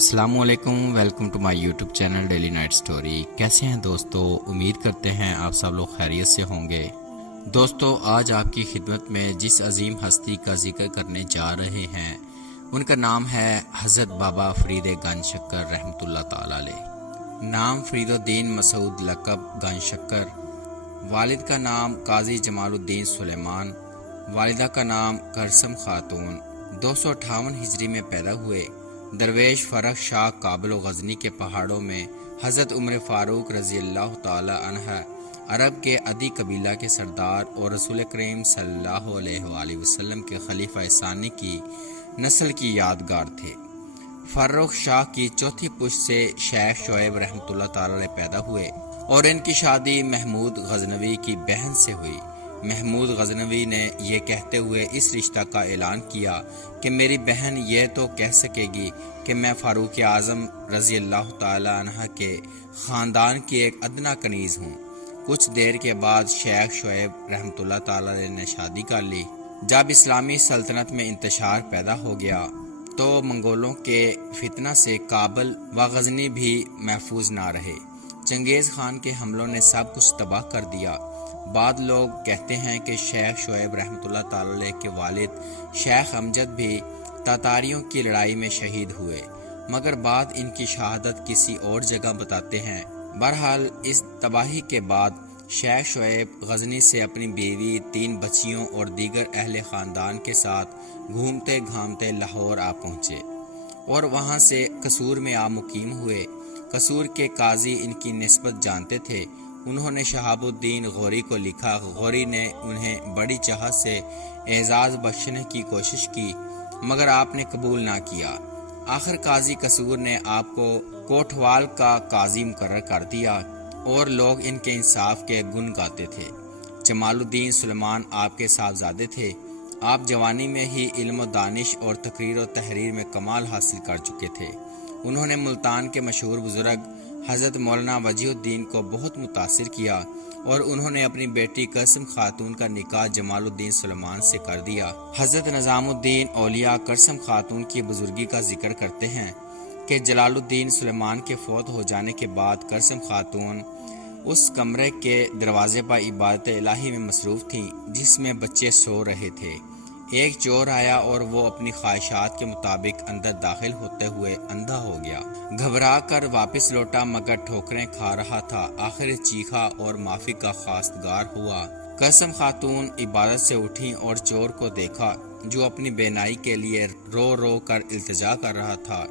السلام علیکم، welcome to my YouTube channel daily night story. کیسے ہیں دوستو؟ امید کرتے ہیں آپ سب لوگ خیریت سے ہوں گے۔ دوستو، آج آپ کی خدمت میں جس عظیم ہستی کا ذکر کرنے جا رہے ہیں ان کا نام ہے حضرت بابا فرید گنج شکر رحمۃ اللہ تعالی علیہ۔ نام فرید الدین مسعود، لقب گنج شکر۔ والد کا نام قاضی جمال الدین سلیمان، والدہ کا نام کرسم خاتون۔ 258 ہجری میں پیدا ہوئے۔ درویش فرخ شاہ کابل و غزنی کے پہاڑوں میں حضرت عمر فاروق رضی اللہ تعالی عنہ عرب کے عدی قبیلہ کے سردار اور رسول کریم صلی اللہ علیہ وآلہ وسلم کے خلیفہ ثانی کی نسل کی یادگار تھے۔ فرخ شاہ کی چوتھی پشت سے شیخ شعیب رحمۃ اللہ تعالی علیہ پیدا ہوئے اور ان کی شادی محمود غزنوی کی بہن سے ہوئی۔ محمود غزنوی نے یہ کہتے ہوئے اس رشتہ کا اعلان کیا کہ میری بہن یہ تو کہہ سکے گی کہ میں فاروق اعظم رضی اللہ تعالی عنہ کے خاندان کی ایک ادنا کنیز ہوں۔ کچھ دیر کے بعد شیخ شعیب رحمۃ اللہ تعالی علیہ نے شادی کر لی۔ جب اسلامی سلطنت میں انتشار پیدا ہو گیا تو منگولوں کے فتنہ سے کابل و غزنی بھی محفوظ نہ رہے۔ چنگیز خان کے حملوں نے سب کچھ تباہ کر دیا۔ بعض لوگ کہتے ہیں کہ شیخ شعیب رحمۃ اللہ تعالی علیہ کے والد شیخ امجد بھی تاتاریوں کی لڑائی میں شہید ہوئے، مگر بعد ان کی شہادت کسی اور جگہ بتاتے ہیں۔ بہرحال اس تباہی کے بعد شیخ شعیب غزنی سے اپنی بیوی، 3 بچیوں اور دیگر اہل خاندان کے ساتھ گھومتے گھامتے لاہور آ پہنچے اور وہاں سے قصور میں آ مقیم ہوئے۔ قصور کے قاضی ان کی نسبت جانتے تھے۔ انہوں نے شہاب الدین غوری کو لکھا۔ غوری نے انہیں بڑی چاہت سے اعزاز بخشنے کی کوشش کی مگر آپ نے قبول نہ کیا۔ آخر قاضی قصور نے آپ کو کوٹھوال کا قاضی مقرر کر دیا اور لوگ ان کے انصاف کے گن گاتے تھے۔ جمال الدین سلیمان آپ کے صاحبزادے تھے۔ آپ جوانی میں ہی علم و دانش اور تقریر و تحریر میں کمال حاصل کر چکے تھے۔ انہوں نے ملتان کے مشہور بزرگ حضرت مولانا وجیہ الدین کو بہت متاثر کیا اور انہوں نے اپنی بیٹی کرسم خاتون کا نکاح جمال الدین سلیمان سے کر دیا۔ حضرت نظام الدین اولیاء کرسم خاتون کی بزرگی کا ذکر کرتے ہیں کہ جلال الدین سلیمان کے فوت ہو جانے کے بعد کرسم خاتون اس کمرے کے دروازے پر عبادت الہی میں مصروف تھیں جس میں بچے سو رہے تھے۔ ایک چور آیا اور وہ اپنی خواہشات کے مطابق اندر داخل ہوتے ہوئے اندھا ہو گیا۔ گھبرا کر واپس لوٹا مگر ٹھوکریں کھا رہا تھا۔ آخر چیخا اور معافی کا خواستگار ہوا۔ قسم خاتون عبادت سے اٹھیں اور چور کو دیکھا جو اپنی بینائی کے لیے رو رو کر التجا کر رہا تھا۔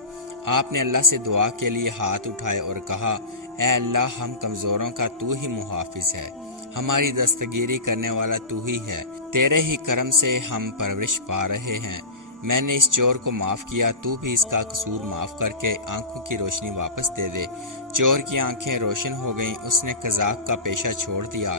آپ نے اللہ سے دعا کے لیے ہاتھ اٹھائے اور کہا، اے اللہ، ہم کمزوروں کا تو ہی محافظ ہے، ہماری دستگیری کرنے والا تو ہی ہے، تیرے ہی کرم سے ہم پرورش پا رہے ہیں۔ میں نے اس چور کو معاف کیا، تو بھی اس کا قصور معاف کر کے آنکھوں کی روشنی واپس دے دے۔ چور کی آنکھیں روشن ہو گئیں، اس نے قزاق کا پیشہ چھوڑ دیا،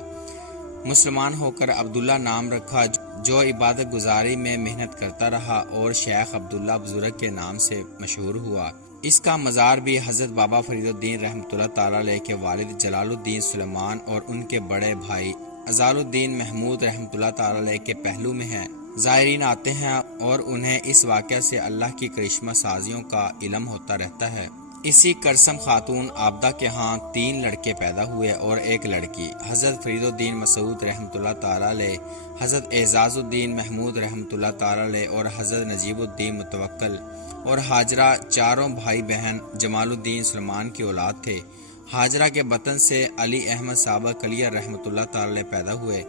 مسلمان ہو کر عبداللہ نام رکھا جو عبادت گزاری میں محنت کرتا رہا اور شیخ عبداللہ بزرگ کے نام سے مشہور ہوا۔ اس کا مزار بھی حضرت بابا فرید الدین رحمۃ اللہ تعالی علیہ کے والد جلال الدین سلیمان اور ان کے بڑے بھائی ازال الدین محمود رحمۃ اللہ تعالی علیہ کے پہلو میں ہے۔ زائرین آتے ہیں اور انہیں اس واقعہ سے اللہ کی کرشمہ سازیوں کا علم ہوتا رہتا ہے۔ اسی کرسم خاتون عابدہ کے ہاں 3 لڑکے پیدا ہوئے اور 1 لڑکی۔ حضرت فرید الدین مسعود رحمۃ اللہ تعالی علیہ، حضرت اعزاز الدین محمود رحمۃ اللہ تعالی علیہ اور حضرت نجیب الدین متوکل اور حاجرہ، چاروں بھائی بہن جمال الدین سلیمان کی اولاد تھے۔ حاجرہ کے بطن سے علی احمد صابر کلیہ رحمۃ اللہ تعالی علیہ پیدا ہوئے۔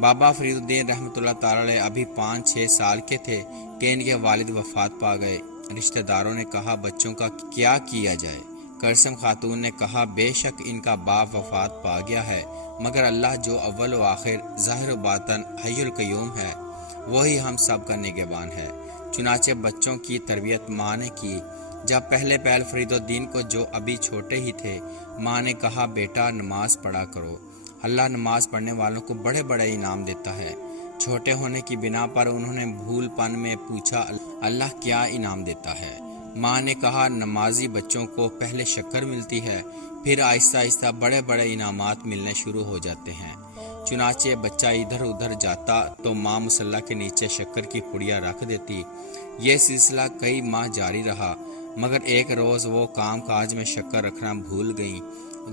بابا فرید الدین رحمۃ اللہ تعالی علیہ ابھی 5-6 سال کے تھے کہ ان کے والد وفات پا گئے۔ رشتہ داروں نے کہا بچوں کا کیا کیا جائے؟ کرسم خاتون نے کہا بے شک ان کا باپ وفات پا گیا ہے مگر اللہ جو اول و آخر، ظاہر و باطن، حی القیوم ہے، وہی ہم سب کا نگہبان ہے۔ چنانچہ بچوں کی تربیت ماں نے کی۔ جب پہلے پہل فرید الدین کو جو ابھی چھوٹے ہی تھے، ماں نے کہا بیٹا نماز پڑھا کرو، اللہ نماز پڑھنے والوں کو بڑے بڑے انعام دیتا ہے۔ چھوٹے ہونے کی بنا پر انہوں نے بھول پن میں پوچھا اللہ کیا انعام دیتا ہے؟ ماں نے کہا نمازی بچوں کو پہلے شکر ملتی ہے، پھر آہستہ آہستہ بڑے بڑے انعامات ملنے شروع ہو جاتے ہیں۔ چنانچہ بچہ ادھر ادھر جاتا تو ماں مصلی کے نیچے شکر کی پڑیا رکھ دیتی۔ یہ سلسلہ کئی ماہ جاری رہا۔ مگر ایک روز وہ کام کاج میں شکر رکھنا بھول گئیں۔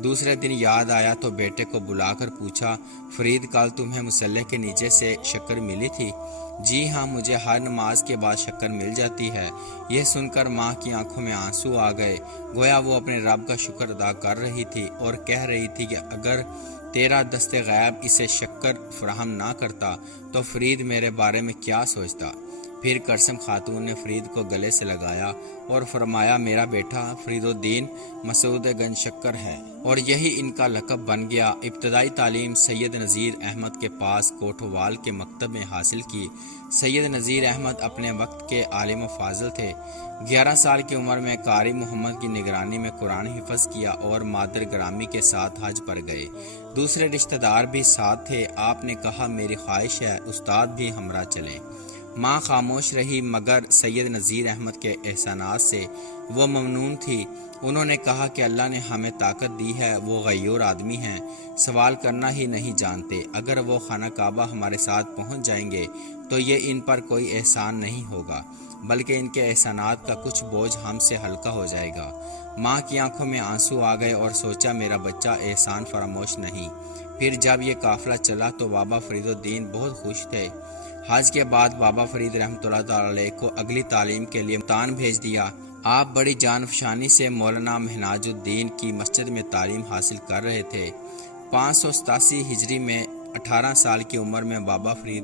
دوسرے دن یاد آیا تو بیٹے کو بلا کر پوچھا، فرید کل تمہیں مصلح کے نیچے سے شکر ملی تھی؟ جی ہاں، مجھے ہر نماز کے بعد شکر مل جاتی ہے۔ یہ سن کر ماں کی آنکھوں میں آنسو آ گئے، گویا وہ اپنے رب کا شکر ادا کر رہی تھی اور کہہ رہی تھی کہ اگر تیرا دست غیب اسے شکر فراہم نہ کرتا تو فرید میرے بارے میں کیا سوچتا۔ پھر کرسم خاتون نے فرید کو گلے سے لگایا اور فرمایا، میرا بیٹا فرید الدین مسعود گنج شکر ہے، اور یہی ان کا لقب بن گیا۔ ابتدائی تعلیم سید نذیر احمد کے پاس کوٹھوال کے مکتب میں حاصل کی۔ سید نذیر احمد اپنے وقت کے عالم و فاضل تھے۔ 11 سال کی عمر میں قاری محمد کی نگرانی میں قرآن حفظ کیا اور مادر گرامی کے ساتھ حج پر گئے۔ دوسرے رشتہ دار بھی ساتھ تھے۔ آپ نے کہا، میری خواہش ہے استاد بھی ہمراہ چلیں۔ ماں خاموش رہی، مگر سید نذیر احمد کے احسانات سے وہ ممنون تھی۔ انہوں نے کہا کہ اللہ نے ہمیں طاقت دی ہے، وہ غیور آدمی ہیں، سوال کرنا ہی نہیں جانتے۔ اگر وہ خانہ کعبہ ہمارے ساتھ پہنچ جائیں گے تو یہ ان پر کوئی احسان نہیں ہوگا، بلکہ ان کے احسانات کا کچھ بوجھ ہم سے ہلکا ہو جائے گا۔ ماں کی آنکھوں میں آنسو آ گئے اور سوچا، میرا بچہ احسان فراموش نہیں۔ پھر جب یہ قافلہ چلا تو بابا فرید الدین بہت خوش تھے۔ حج کے بعد بابا فرید رحمۃ اللہ تعالی علیہ کو اگلی تعلیم کے لیے ملتان بھیج دیا۔ آپ بڑی جان فشانی سے مولانا مہناج الدین کی مسجد میں تعلیم حاصل کر رہے تھے۔ 587 ہجری میں 18 سال کی عمر میں بابا فرید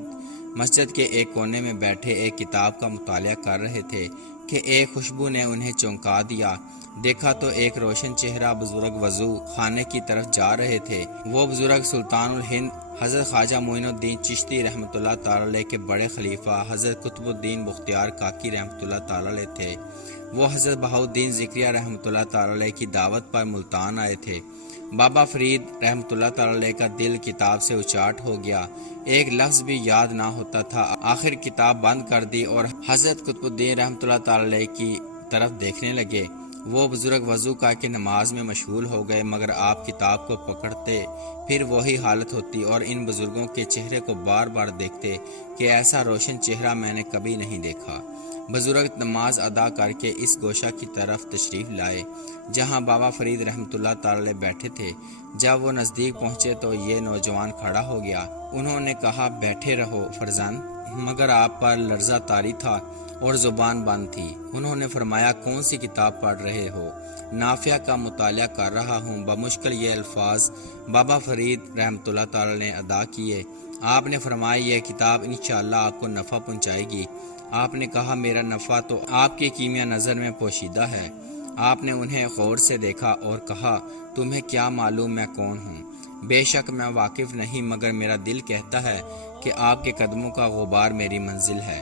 مسجد کے ایک کونے میں بیٹھے ایک کتاب کا مطالعہ کر رہے تھے کہ ایک خوشبو نے انہیں چونکا دیا۔ دیکھا تو ایک روشن چہرہ بزرگ وضو خانے کی طرف جا رہے تھے۔ وہ بزرگ سلطان الہند حضرت خواجہ معین الدین چشتی رحمۃ اللہ تعالی علیہ کے بڑے خلیفہ حضرت قطب الدین بختیار کاکی رحمۃ اللہ تعالی علیہ تھے۔ وہ حضرت بہاؤالدین ذکریہ رحمۃ اللہ تعالی علیہ کی دعوت پر ملتان آئے تھے۔ بابا فرید رحمۃ اللہ تعالی علیہ کا دل کتاب سے اچاٹ ہو گیا، ایک لفظ بھی یاد نہ ہوتا تھا۔ آخر کتاب بند کر دی اور حضرت قطب الدین رحمۃ اللہ تعالی علیہ کی طرف دیکھنے لگے۔ وہ بزرگ وضو کا کے نماز میں مشغول ہو گئے، مگر آپ کتاب کو پکڑتے پھر وہی حالت ہوتی اور ان بزرگوں کے چہرے کو بار بار دیکھتے کہ ایسا روشن چہرہ میں نے کبھی نہیں دیکھا۔ بزرگ نماز ادا کر کے اس گوشہ کی طرف تشریف لائے جہاں بابا فرید رحمۃ اللہ تعالی علیہ بیٹھے تھے۔ جب وہ نزدیک پہنچے تو یہ نوجوان کھڑا ہو گیا۔ انہوں نے کہا، بیٹھے رہو فرزند، مگر آپ پر لرزہ طاری تھا اور زبان بند تھی۔ انہوں نے فرمایا، کون سی کتاب پڑھ رہے ہو؟ نافیہ کا مطالعہ کر رہا ہوں۔ بمشکل یہ الفاظ بابا فرید رحمۃ اللہ تعالی نے ادا کیے۔ آپ نے فرمایا، یہ کتاب انشاءاللہ آپ کو نفع پہنچائے گی۔ آپ نے کہا، میرا نفع تو آپ کی کیمیا نظر میں پوشیدہ ہے۔ آپ نے انہیں غور سے دیکھا اور کہا، تمہیں کیا معلوم میں کون ہوں؟ بے شک میں واقف نہیں، مگر میرا دل کہتا ہے کہ آپ کے قدموں کا غبار میری منزل ہے۔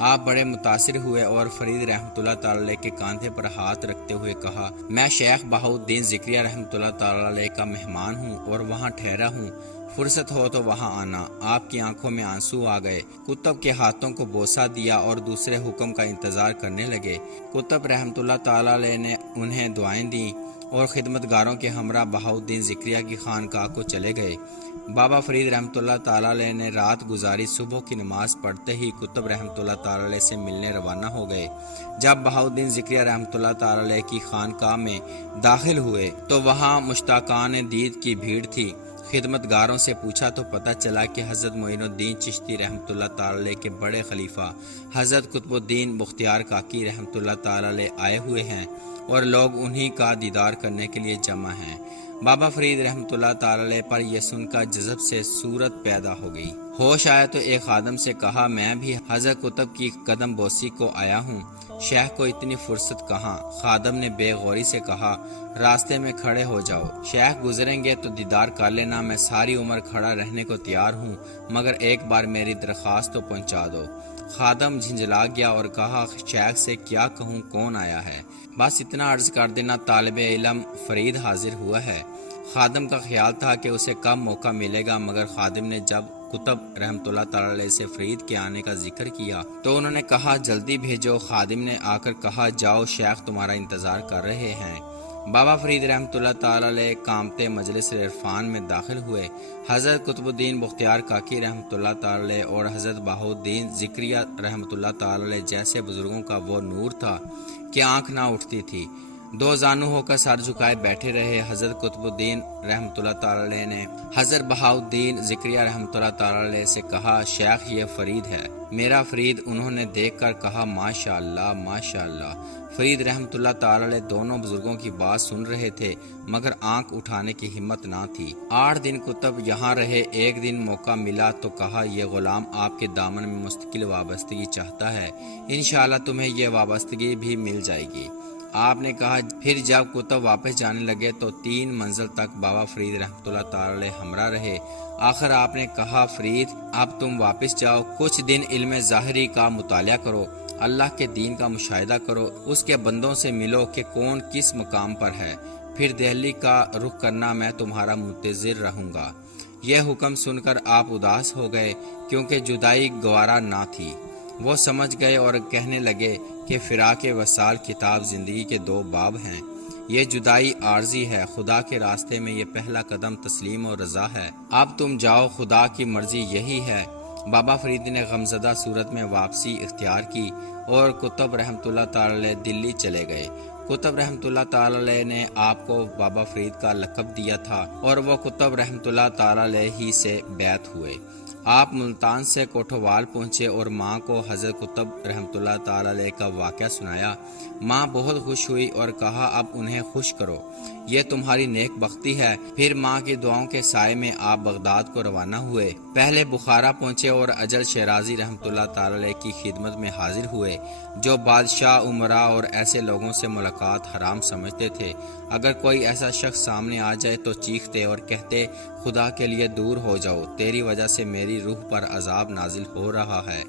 آپ بڑے متاثر ہوئے اور فرید رحمۃ اللہ تعالی علیہ کے کاندھے پر ہاتھ رکھتے ہوئے کہا، میں شیخ بہاؤالدین ذکریہ رحمۃ اللہ تعالی علیہ کا مہمان ہوں اور وہاں ٹھہرا ہوں، فرصت ہو تو وہاں آنا۔ آپ کی آنکھوں میں آنسو آ گئے۔ کتب کے ہاتھوں کو بوسہ دیا اور دوسرے حکم کا انتظار کرنے لگے۔ کتب رحمۃ اللہ تعالی علیہ نے انہیں دعائیں دیں اور خدمتگاروں کے ہمراہ بہاؤالدین ذکریہ کی خانقاہ کو چلے گئے۔ بابا فرید رحمۃ اللہ تعالی علیہ نے رات گزاری۔ صبح کی نماز پڑھتے ہی کتب رحمۃ اللہ تعالی علیہ سے ملنے روانہ ہو گئے۔ جب بہاؤالدین ذکریہ رحمۃ اللہ تعالی علیہ کی خانقاہ میں داخل ہوئے تو وہاں مشتاقان دید کی بھیڑ تھی۔ خدمتگاروں سے پوچھا تو پتہ چلا کہ حضرت معین الدین چشتی رحمۃ اللہ تعالی علیہ کے بڑے خلیفہ حضرت قطب الدین بختیار کاکی رحمۃ اللہ تعالی علیہ آئے ہوئے ہیں اور لوگ انہی کا دیدار کرنے کے لیے جمع ہیں۔ بابا فرید رحمۃ اللہ تعالی علیہ پر یہ سن کر جذب سے صورت پیدا ہو گئی۔ ہوش آیا تو ایک خادم سے کہا، میں بھی حضرت قطب کی قدم بوسی کو آیا ہوں، شیخ کو اتنی فرصت کہاں؟ خادم نے بے غوری سے کہا، راستے میں کھڑے ہو جاؤ، شیخ گزریں گے تو دیدار کر لینا۔ میں ساری عمر کھڑا رہنے کو تیار ہوں، مگر ایک بار میری درخواست تو پہنچا دو۔ خادم جھنجھلا گیا اور کہا، شیخ سے کیا کہوں، کون آیا ہے؟ بس اتنا عرض کر دینا، طالب علم فرید حاضر ہوا ہے۔ خادم کا خیال تھا کہ اسے کم موقع ملے گا، مگر خادم نے جب کتب رحمۃ اللہ تعالی علیہ سے فرید کے آنے کا ذکر کیا تو انہوں نے کہا، جلدی بھیجو۔ خادم نے آ کر کہا، جاؤ، شیخ تمہارا انتظار کر رہے ہیں۔ بابا فرید رحمتullah تعالی علیہ کامتے مجلس عرفان میں داخل ہوئے۔ حضرت قطب الدین بختیار کاکی رحمتullah تعالی علیہ اور حضرت بہاؤالدین ذکریہ رحمتullah تعالی علیہ جیسے بزرگوں کا وہ نور تھا کہ آنکھ نہ اٹھتی تھی۔ دو زانو ہو کر سر جھکائے بیٹھے رہے۔ حضرت قطب الدین رحمتullah تعالی علیہ نے حضرت بہاؤالدین ذکریہ رحمتullah تعالی علیہ سے کہا، شیخ یہ فرید ہے، میرا فرید۔ انہوں نے دیکھ کر کہا، ماشاءاللہ ماشاءاللہ۔ فرید رحمتullah تعالی علیہ دونوں بزرگوں کی بات سن رہے تھے مگر آنکھ اٹھانے کی ہمت نہ تھی۔ 8 دن کتب یہاں رہے۔ ایک دن موقع ملا تو کہا، یہ غلام آپ کے دامن میں مستقل وابستگی چاہتا ہے، انشاءاللہ تمہیں یہ وابستگی بھی مل جائے گی۔ آپ نے کہا۔ پھر جب کتب واپس جانے لگے تو 3 منزل تک بابا فرید رحمتullah تعالی علیہ ہمراہ رہے۔ آخر آپ نے کہا، فرید اب تم واپس جاؤ، کچھ دن علم ظاہری کا مطالعہ کرو، اللہ کے دین کا مشاہدہ کرو، اس کے بندوں سے ملو کہ کون کس مقام پر ہے، پھر دہلی کا رخ کرنا، میں تمہارا منتظر رہوں گا۔ یہ حکم سن کر آپ اداس ہو گئے کیونکہ جدائی گوارا نہ تھی۔ وہ سمجھ گئے اور کہنے لگے کہ فراق وصال کتاب زندگی کے 2 باب ہیں، یہ جدائی عارضی ہے، خدا کے راستے میں یہ پہلا قدم تسلیم و رضا ہے، اب تم جاؤ، خدا کی مرضی یہی ہے۔ بابا فرید نے غمزدہ صورت میں واپسی اختیار کی اور کتب رحمتullah تعالی علیہ دلی چلے گئے۔ کتب رحمتullah تعالی علیہ نے آپ کو بابا فرید کا لقب دیا تھا اور وہ کتب رحمتullah تعالی علیہ ہی سے بیعت ہوئے۔ آپ ملتان سے کوٹھوال پہنچے اور ماں کو حضرت قطب رحمتullah تعالی علیہ کا واقعہ سنایا۔ ماں بہت خوش ہوئی اور کہا، اب انہیں خوش کرو، یہ تمہاری نیک بختی ہے۔ پھر ماں کی دعاؤں کے سائے میں آپ بغداد کو روانہ ہوئے۔ پہلے بخارا پہنچے اور اجل شیرازی رحمتullah تعالی علیہ کی خدمت میں حاضر ہوئے، جو بادشاہ، عمراء اور ایسے لوگوں سے ملاقات حرام سمجھتے تھے۔ اگر کوئی ایسا شخص سامنے آ جائے تو چیختے اور کہتے، خدا کے لیے دور ہو جاؤ، تیری وجہ سے میری روح پر عذاب نازل ہو رہا ہے۔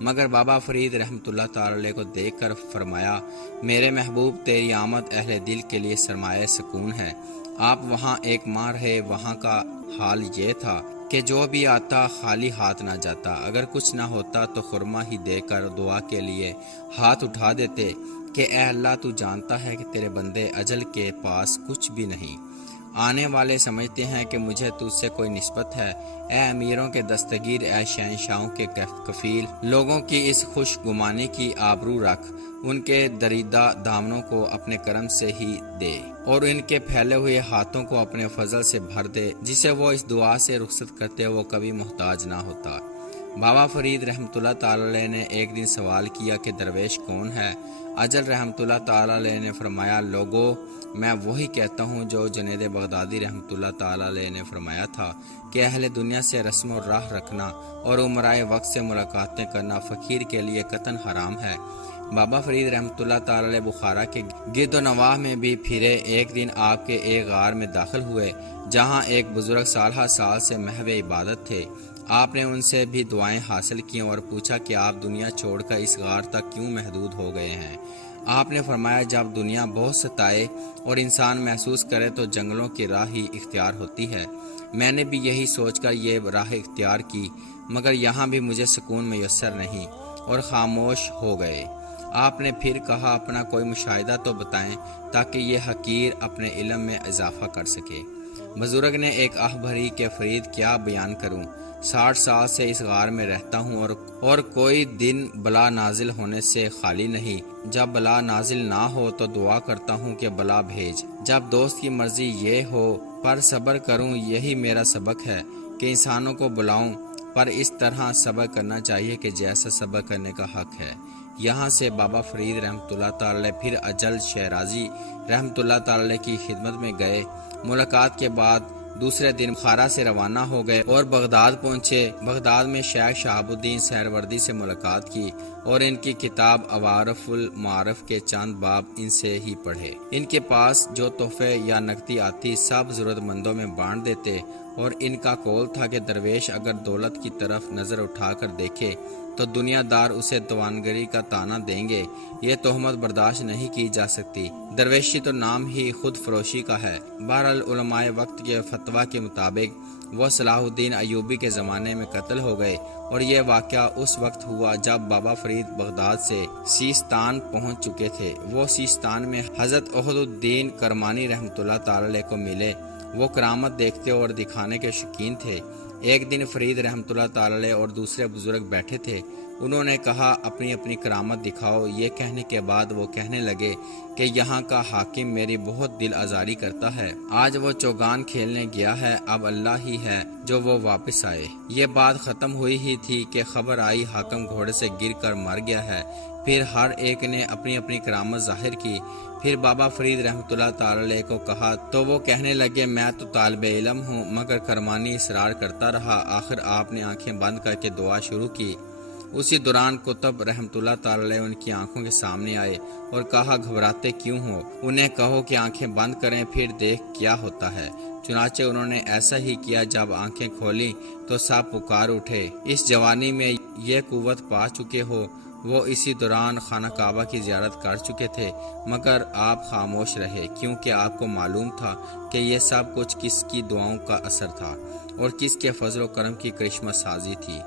مگر بابا فرید رحمتullah تعالی علیہ کو دیکھ کر فرمایا، میرے محبوب تیری آمد اہل دل کے لیے سرمایہ سکون ہے۔ آپ وہاں 1 ماہ رہے، وہاں کا حال یہ تھا کہ جو بھی آتا خالی ہاتھ نہ جاتا، اگر کچھ نہ ہوتا تو خرما ہی دے کر دعا کے لیے ہاتھ اٹھا دیتے کہ اے اللہ تو جانتا ہے کہ تیرے بندے اجل کے پاس کچھ بھی نہیں، آنے والے سمجھتے ہیں کہ مجھے تجھ سے کوئی نسبت ہے، اے امیروں کے دستگیر، اے شہنشاہوں کے کفیل، لوگوں کی اس خوش گمانی کی آبرو رکھ، ان کے دریدہ دامنوں کو اپنے کرم سے ہی دے اور ان کے پھیلے ہوئے ہاتھوں کو اپنے فضل سے بھر دے، جسے وہ اس دعا سے رخصت کرتے وہ کبھی محتاج نہ ہوتا۔ بابا فرید رحمتullah تعالی علیہ نے ایک دن سوال کیا کہ درویش کون ہے؟ اجل رحمتullah تعالی علیہ نے فرمایا، لوگو میں وہی کہتا ہوں جو جنید بغدادی رحمتullah تعالی علیہ نے فرمایا تھا کہ اہل دنیا سے رسم و راہ رکھنا اور عمرائے وقت سے ملاقاتیں کرنا فقیر کے لیے قطعاً حرام ہے۔ بابا فرید رحمتullah تعالی علیہ بخارا کے گرد و نواح میں بھی پھرے۔ ایک دن آپ کے ایک غار میں داخل ہوئے جہاں ایک بزرگ سالہ سال سے محو عبادت تھے۔ آپ نے ان سے بھی دعائیں حاصل کیں اور پوچھا کہ آپ دنیا چھوڑ کر اس غار تک کیوں محدود ہو گئے ہیں؟ آپ نے فرمایا، جب دنیا بہت ستائے اور انسان محسوس کرے تو جنگلوں کی راہ ہی اختیار ہوتی ہے۔ میں نے بھی یہی سوچ کر یہ راہ اختیار کی، مگر یہاں بھی مجھے سکون میسر نہیں اور خاموش ہو گئے۔ آپ نے پھر کہا، اپنا کوئی مشاہدہ تو بتائیں تاکہ یہ حقیر اپنے علم میں اضافہ کر سکے۔ بزرگ نے ایک آہ بھری کہ فرید کیا بیان کروں، 60 سال سے اس غار میں رہتا ہوں اور کوئی دن بلا نازل ہونے سے خالی نہیں۔ جب بلا نازل نہ ہو تو دعا کرتا ہوں کہ بلا بھیج، جب دوست کی مرضی یہ ہو پر صبر کروں، یہی میرا سبق ہے کہ انسانوں کو بلاؤں، پر اس طرح صبر کرنا چاہیے کہ جیسا صبر کرنے کا حق ہے۔ یہاں سے بابا فرید رحمتullah تعالی علیہ پھر اجل شیرازی رحمتullah تعالی علیہ کی خدمت میں گئے۔ ملاقات کے بعد دوسرے دن بخارا سے روانہ ہو گئے اور بغداد پہنچے۔ بغداد میں شیخ شہاب الدین سہروردی سے ملاقات کی اور ان کی کتاب عوارف المعارف کے چند باب ان سے ہی پڑھے۔ ان کے پاس جو تحفے یا نقدی آتی سب ضرورت مندوں میں بانٹ دیتے اور ان کا قول تھا کہ درویش اگر دولت کی طرف نظر اٹھا کر دیکھے تو دنیا دار اسے توانگری کا طعنہ دیں گے۔ یہ تہمت برداشت نہیں کی جا سکتی۔ درویشی تو نام ہی خود فروشی کا ہے۔ بہرحال علماء وقت کے فتویٰ کے مطابق وہ صلاح الدین ایوبی کے زمانے میں قتل ہو گئے، اور یہ واقعہ اس وقت ہوا جب بابا فرید بغداد سے سیستان پہنچ چکے تھے۔ وہ سیستان میں حضرت احد الدین کرمانی رحمۃ اللہ تعالی کو ملے۔ وہ کرامت دیکھتے اور دکھانے کے شوقین تھے۔ ایک دن فرید رحمۃ اللہ تعالی اور دوسرے بزرگ بیٹھے تھے۔ انہوں نے کہا اپنی اپنی کرامت دکھاؤ۔ یہ کہنے کے بعد وہ کہنے لگے کہ یہاں کا حاکم میری بہت دل آزاری کرتا ہے۔ آج وہ چوگان کھیلنے گیا ہے، اب اللہ ہی ہے جو وہ واپس آئے۔ یہ بات ختم ہوئی ہی تھی کہ خبر آئی حاکم گھوڑے سے گر کر مر گیا ہے۔ پھر ہر ایک نے اپنی اپنی کرامت ظاہر کی۔ پھر بابا فرید رحمۃ اللہ تعالی کو کہا تو وہ کہنے لگے میں تو طالب علم ہوں، مگر کرمانی اصرار کرتا رہا۔ آخر آپ نے آنکھیں بند کر کے دعا شروع کی۔ اسی دوران کتب رحمۃ اللہ تعالی ان کی آنکھوں کے سامنے آئے اور کہا گھبراتے کیوں ہو؟ انہیں کہو کہ آنکھیں بند کریں، پھر دیکھ کیا ہوتا ہے۔ چنانچہ انہوں نے ایسا ہی کیا۔ جب آنکھیں کھولیں تو سب پکار اٹھے اس جوانی میں یہ قوت پا چکے ہو۔ وہ اسی دوران خانہ کعبہ کی زیارت کر چکے تھے، مگر آپ خاموش رہے، کیونکہ آپ کو معلوم تھا کہ یہ سب کچھ کس کی دعاؤں کا اثر تھا اور کس کے فضل و کرم کی کرشمہ سازی تھی۔